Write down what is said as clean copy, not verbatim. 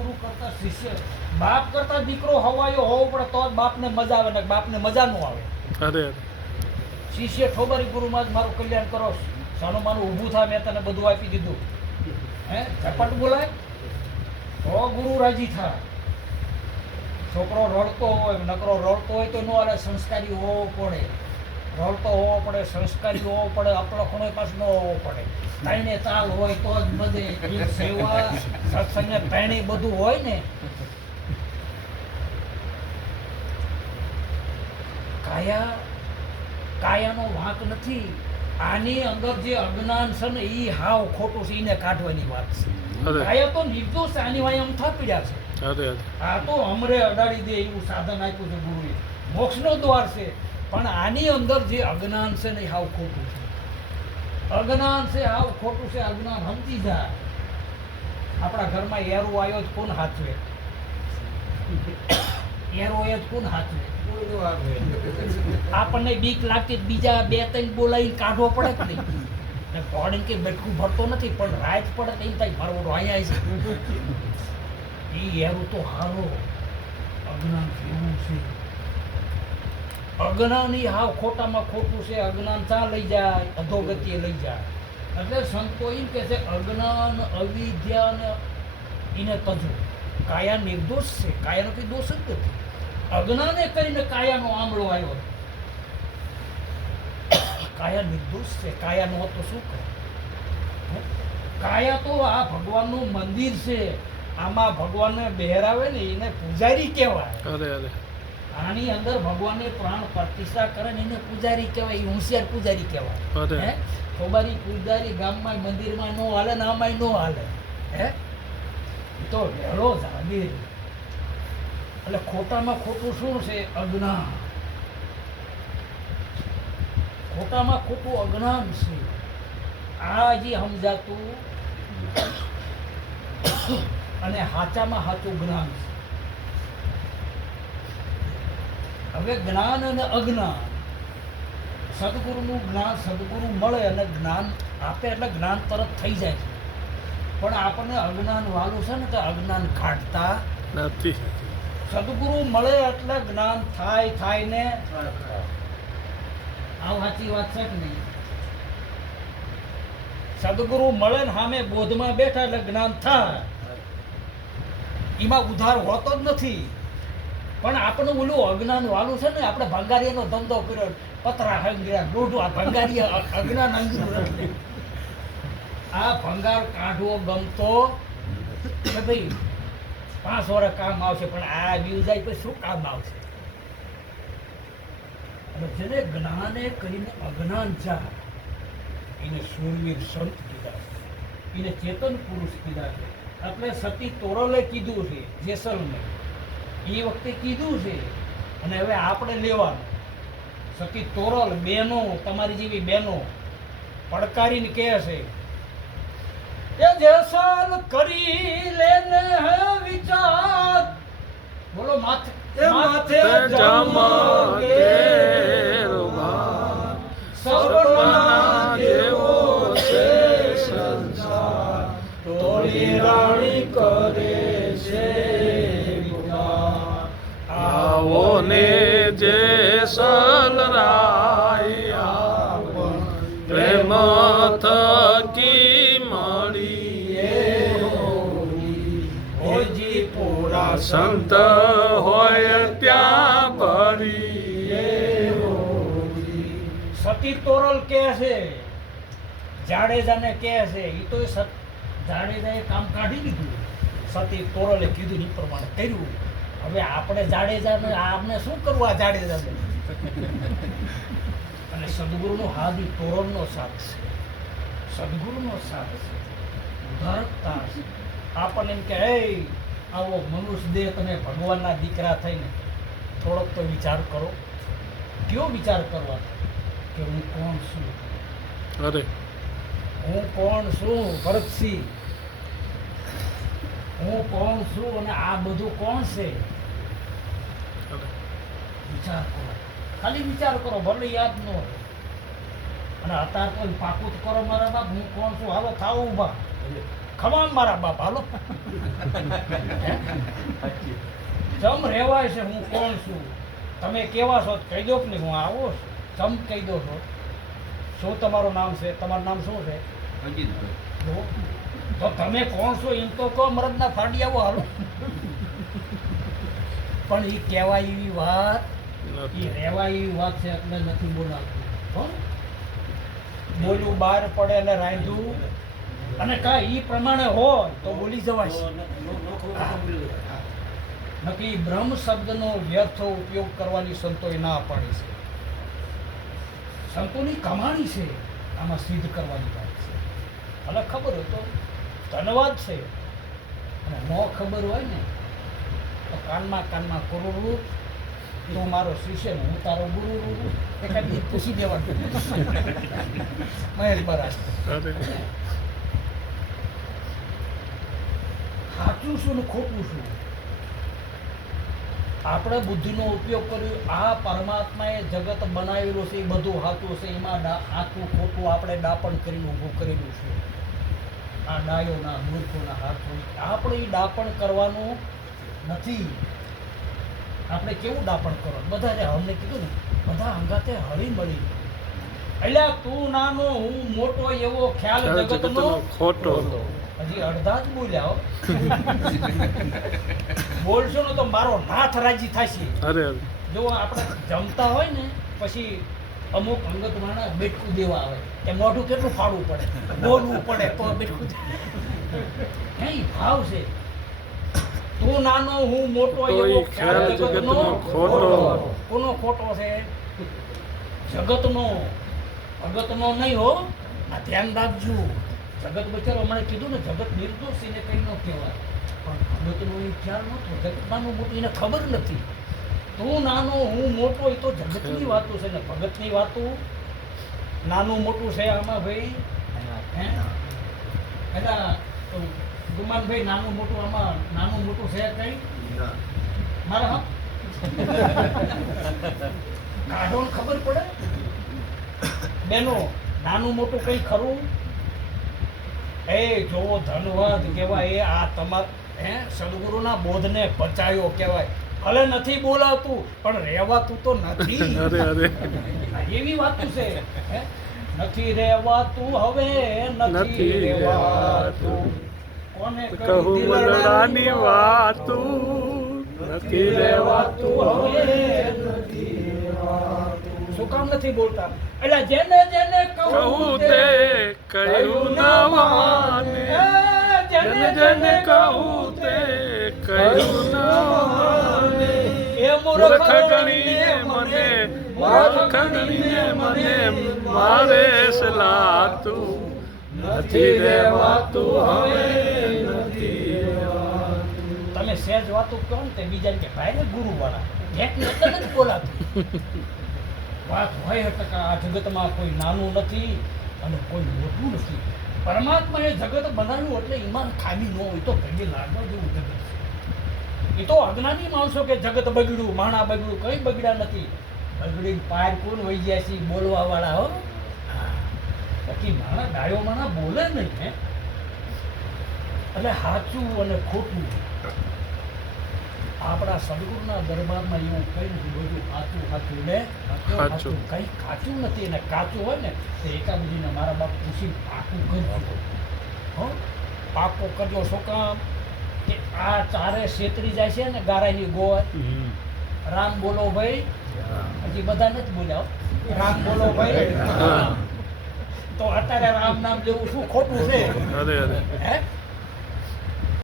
સદગુરુ કરતા શિષ્ય, બાપ કરતા દીકરો હવાયો હોવો પડે તો જ બાપને મજા આવે ને બાપને મજા ન આવે. અરે શિષ્ય ઠોબરી ગુરુમાં જ મારું કલ્યાણ કરો, સાનું માનું ઊભું થાય, મેં તને બધું આપી દીધું, હે ઝપટ બોલાય તો ગુરુ રાજી થાય. છોકરો રડતો હોય, નકરો રડતો હોય તો ન હાલે, સંસ્કારી હોવો પડે, રડતો હોવો પડે, સંસ્કારી હોવો પડે, અપલખણો પાસ ન હોવો પડે, ત્રણે તાલ હોય તો જ બધે સેવા સત્સંગ ત્રણે બધું હોય ને. કાયાનો વાંક નથી. આની અંદર જે અજ્ઞાન છે ને એ હાવ ખોટું છે, એને કાઢવાની વાત છે. કાયા તો નિર્દોષ છે, આની વાય અમથા પીડ્યા છે. આ તો અમરે અડાડી દે એવું સાધન આપ્યું છે ગુરુએ, મોક્ષનો દ્વાર છે. પણ આની અંદર જે અજ્ઞાન છે ને એ હાવ ખોટું છે. અજ્ઞાન છે, હાવ ખોટું છે. અજ્ઞાન સમજી જાય. આપણા ઘરમાં એરો આવ્યો તો કોણ હાચવે? એરો એ જ કોણ હાચવે? આપણને બીક લાગતી, બીજા બે ત્રણ બોલાવી કાઢવો પડે કે નહીં? ઘોડીને કે બેઠું ભરતો નથી, પણ રાત પડે તો એમ થાય મારો ઓડો અહીંયા છે. એ એરું તો હારો અજ્ઞાન એવું છે. અજ્ઞાન એ હાવ ખોટામાં ખોટું છે. અજ્ઞાન ચા લઈ જાય, અધોગતિએ લઈ જાય. એટલે સંતો એમ કે છે અજ્ઞાન અવિદ્યા ને એને તજો. કાયા નિર્દોષ છે, કાયાનો કઈ દોષ જ નથી. અજ્ઞાને કરીને કાયાનો આમળો આવ્યો. કાયા નિર્દોષ છે. કાયાનો તો શું કરે? કાયા તો આ ભગવાનનું મંદિર છે. આમાં ભગવાનને બહેરાવે ને એને પૂજારી કહેવાય. આની અંદર ભગવાનને પ્રાણ પ્રતિષ્ઠા કરે ને એને પૂજારી કહેવાય. એ હોશિયાર પૂજારી કહેવાય. હે ખોબારી પૂજારી ગામમાં મંદિરમાં નો હાલે ને આમાંય નો હાલે. હે તો વહેલો જાગીર. એટલે ખોટામાં ખોટું શું છે? અજ્ઞાન. ખોટામાં ખોટું અજ્ઞાન છે. આ જે સમજાતું અને હાચામાં હાચું જ્ઞાન છે. હવે જ્ઞાન અને અજ્ઞાન, સદગુરુનું જ્ઞાન, સદગુરુ મળે અને જ્ઞાન આપે એટલે જ્ઞાન તરત થઈ જાય છે. પણ આપણને અજ્ઞાન વાળું છે ને તો અજ્ઞાન કાઢતા નથી. સદગુરુ મળે એટલે જ્ઞાન થાય ને. આ સાચી વાત છે કે નહીં? સદગુરુ મળે ને સામે બોધમાં બેઠા એટલે જ્ઞાન થાય. એમાં ઉધાર હોતો જ નથી. પણ આપણને ઓલું અજ્ઞાન વાળું છે ને, આપણે ભંગારીનો ધંધો કર્યો, પતરા હંગ્યા દોઢું, આ ભંગારી અજ્ઞાન અંગ્યું. આ ભંગાર કાઢવો ગમતો કે ભાઈ 5 વર્ષ કામ આવશે, પણ આ વ્યૂ જાય પછી શું કામ આવશે? અને જેને જ્ઞાને કરીને અજ્ઞાન જાય એને શૂરવીર સંત કીધા છે, એને ચેતન પુરુષ કીધા છે. એટલે સતી તોરલે કીધું છે, જેસલમેર એ વખતે કીધું છે. અને હવે આપણે લેવાનું. સતી તોરલ બહેનો, તમારી જેવી બહેનો પડકારીને કહે છે એ જેસલ કરી લેને હે વિચાર. બોલો માથે જમાગે સપના જેવો છે સંસાર, તોરી રાણી કરે છે આવો ને જેસલ રાય પ્રેમ થકી મળીએ. હોજી પૂરા સંત હોય ત્યાં ભરીએ. સતી તોરલ કે છે, જાડેજાને કે છે, એ તો જાડેજાએ કામ કાઢી દીધું. સતી તોરલે કીધું એ પ્રમાણે કર્યું. હવે આપણે જાડેજાને આપણે શું કરવું? આ જાડેજાને અને સદગુરુનો હાથ તોરણનો સાથ છે. સદગુરુનો સાથ છે, ઉદારકતા છે. આપણને એમ કે હે આવો મનુષ્ય દેહ, તમે ભગવાનના દીકરા થઈને થોડોક તો વિચાર કરો. કયો વિચાર કરવાનો કે હું કોણ છું? હું કોણ છું? ભરતસિંહ, હું કોણ છું અને આ બધું કોણ છે? વિચાર કરો, ખાલી વિચાર કરો, ભલે યાદ ન હોય. અને અત્યારે તો પાકું કરો મારા બાપ, હું કોણ છું? હાલો થાવ ઊભા, ખમાન મારા બાપ હાલો હે? જમ રહેવાય છે હું કોણ છું, તમે કેવા છો કહી દો કે નહીં, હું આવો છું, જમ કહી દો છો. શું તમારું નામ છે? તમારું નામ શું છે? જો, તો તમે કોણ છો એમ તો કહો, મરદના ફાડી આવો હાલો. પણ એ કહેવાય એવી વાત, એ રહેવાય એવી વાત છે એટલે નથી બોલાતું. હો? બોલ્યું બહાર પડે અને રાંધ્યું અને કાંઈ એ પ્રમાણે હોય તો બોલી જવાય. નક્કી બ્રહ્મ શબ્દનો વ્યર્થ ઉપયોગ કરવાની સંતોએ ના પાડી છે. સંતોની કમાણી છે આમાં સિદ્ધ કરવાની વાત છે. અને ખબર હોય તો ધન્યવાદ છે, અને ન ખબર હોય ને તો કાનમાં કાનમાં કરોડું તું મારો શિષ્ય ને હું તારો ગુરુ એકાદી પૂછી દેવાનું. મહેશ બરાબર સાચું શું ને ખોટું શું આપણે બુદ્ધિનો ઉપયોગ કર્યો. આ પરમાત્માએ જગત બનાવેલું છે એ બધું સાચું છે, એમાં સાચું ખોટું આપણે ડાપણ કરીને ઊભું કરેલું છે. આ ડાયોના મૂર્ખોના હાથો આપણે એ ડાપણ કરવાનું નથી. આપણે કેવું ડાપણ કરવાનું? બધા અમને કીધું ને બધા અંગાતે હળી મળી. એટલે તું નાનો હું મોટો એવો ખ્યાલ જગતનો ખોટો. હજી અડધા જ બોલ્યા હો. બોલશો ને તો મારો નાથ રાજી થશે. અરે જો આપણે જમતા હોય ને પછી અમુક અંગત માણસ બેઠકું દેવા આવે, એ મોઢું કેટલું ફાડવું પડે, બોલવું પડે તો બેઠકું હે ભાવ છે. તું નાનો હું મોટો એવો ખ્યાલ જગતનો ખોટો. કોનો ખોટો છે? જગતનો, ભગતનો નહીં હો. આ ધ્યાન રાખજો. જગત બચારો હમણાં કીધું ને જગત નિર્દોષ એને કંઈ ન કહેવાય, પણ જગતનો એ ખ્યાલ નહોતો. જગત નાનું મોટું એને ખબર નથી. તું નાનો હું મોટો એ તો જગતની વાતો છે ને ભગતની વાતો. નાનું મોટું છે આમાં ભાઈ હે એના ગુમાનભાઈ, નાનું મોટું આમાં નાનું મોટું છે કઈ મારા હા કાઢો ને ખબર પડે બેનો. નાનું મોટું કઈ ખરું? એ જો ધનવાદ કહેવાય. એ આ તમારા સદગુરુના બોધને પચાયો કહેવાય. ભલે નથી બોલાતું પણ રહેવાતું તો નથી. એવી વાતું છે. નથી રહેવાતું હવે નથી રહેવાતું. કોને કહું મનડાની વાતું નથી રહેવાતું હવે નથી રહેવાતું. શું કામ નથી બોલતા? એટલે જેને જેને કહું તે કહ્યું ના માને. જેને જેને કહું તે કહ્યું ના માને. એ મૂર્ખ ગણીને મને, મૂર્ખ ગણીને મને મારે સલાતું નથી રહેવાતું હવે નથી રહેવાતું. તમે સહેજ વાતું કહો ને તે બીજાને કે ભાઈ ને ગુરુ વાળા એકને એટલે નથી બોલાતું. વાત હોય ટકા આ જગતમાં કોઈ નાનું નથી અને કોઈ મોટું નથી. પરમાત્માએ જગત બનાવ્યું એટલે એમાં ખામી ન હોય તો ભેગી લાગવા જેવું જગત છે. એ તો અજ્ઞાની માણસો કે જગત બગડ્યું, માણા બગડ્યું, કંઈ બગડ્યા નથી. બગડીને પાર કોણ વહી જાય છે? બોલવા વાળા હો. બાકી માણા ડાયો માણા બોલે નહીં હે. એટલે સાચું અને ખોટું આપણા સદગુરુના દરબારમાં એવું કઈ નથી. બધું સાચું સાચું ને સાચું, કઈ કાચું નથી. અને કાચું હોય ને તો એકાબીજીને મારા બાપ પૂછી પાકું કરજો. હો પાકું કરજો. શું કામ કે આ ચારે છેતરી જાય છે ને ગારાની ગોળ. રામ બોલો ભાઈ. હજી બધા નથી બોલ્યા. રામ બોલો ભાઈ. તો અત્યારે રામ નામ જેવું શું ખોટું છે? હે